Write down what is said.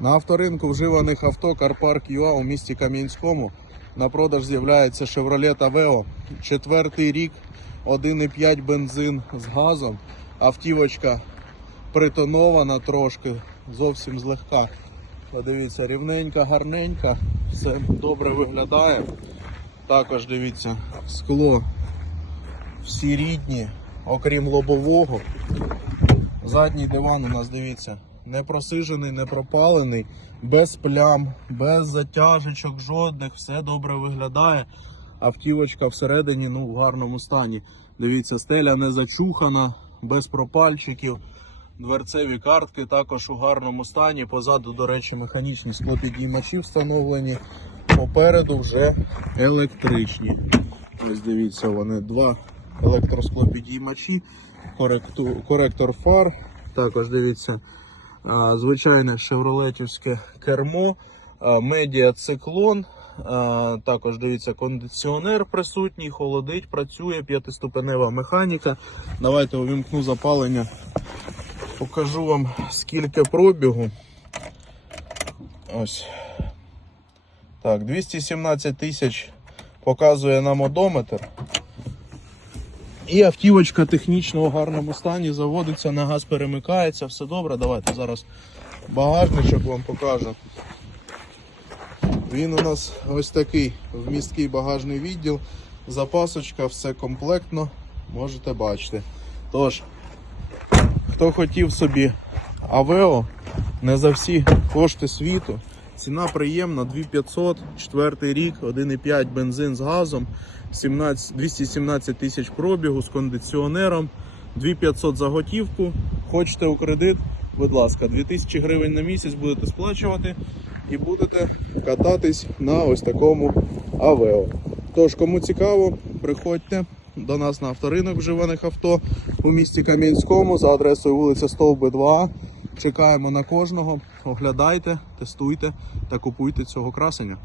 На авторинку вживаних авто Карпарк ЮА у місті Кам'янському на продаж з'являється Chevrolet Aveo. Четвертий рік, 1,5 бензин з газом. Автівочка притонована трошки, зовсім злегка. Подивіться, рівненька, гарненька, все добре виглядає. Також дивіться, скло всі рідні, окрім лобового. Задній диван у нас дивіться, не просижений, не пропалений, без плям, без затяжечок жодних, все добре виглядає. Автівочка всередині ну, в гарному стані. Дивіться, стеля не зачухана, без пропальчиків. Дверцеві картки також у гарному стані. Позаду, до речі, механічні склопідіймачі встановлені. Попереду вже електричні. Ось дивіться, вони два електросклопідіймачі, коректор фар. Також дивіться, звичайне шевролетівське кермо, а, медіа циклон. Також дивіться, кондиціонер присутній, холодить, працює, п'ятиступенева механіка. Давайте увімкну запалення. Покажу вам скільки пробігу. Ось. Так, 217 тисяч показує нам одометр. І автівочка технічно у гарному стані, заводиться, на газ перемикається, все добре. Давайте зараз багажничок вам покажу. Він у нас ось такий вмісткий багажний відділ, запасочка, все комплектно, можете бачити. Тож, хто хотів собі Авео, не за всі кошти світу. Ціна приємна, 2500, четвертий рік, 1,5 бензин з газом, 17, 217 тисяч пробігу з кондиціонером, 2500 за готівку. Хочете у кредит, будь ласка, 2000 гривень на місяць будете сплачувати і будете кататись на ось такому Авео. Тож, кому цікаво, приходьте до нас на авторинок вживаних авто у місті Кам'янському за адресою вулиця Стовби 2. Чекаємо на кожного. Оглядайте, тестуйте та купуйте цього красення.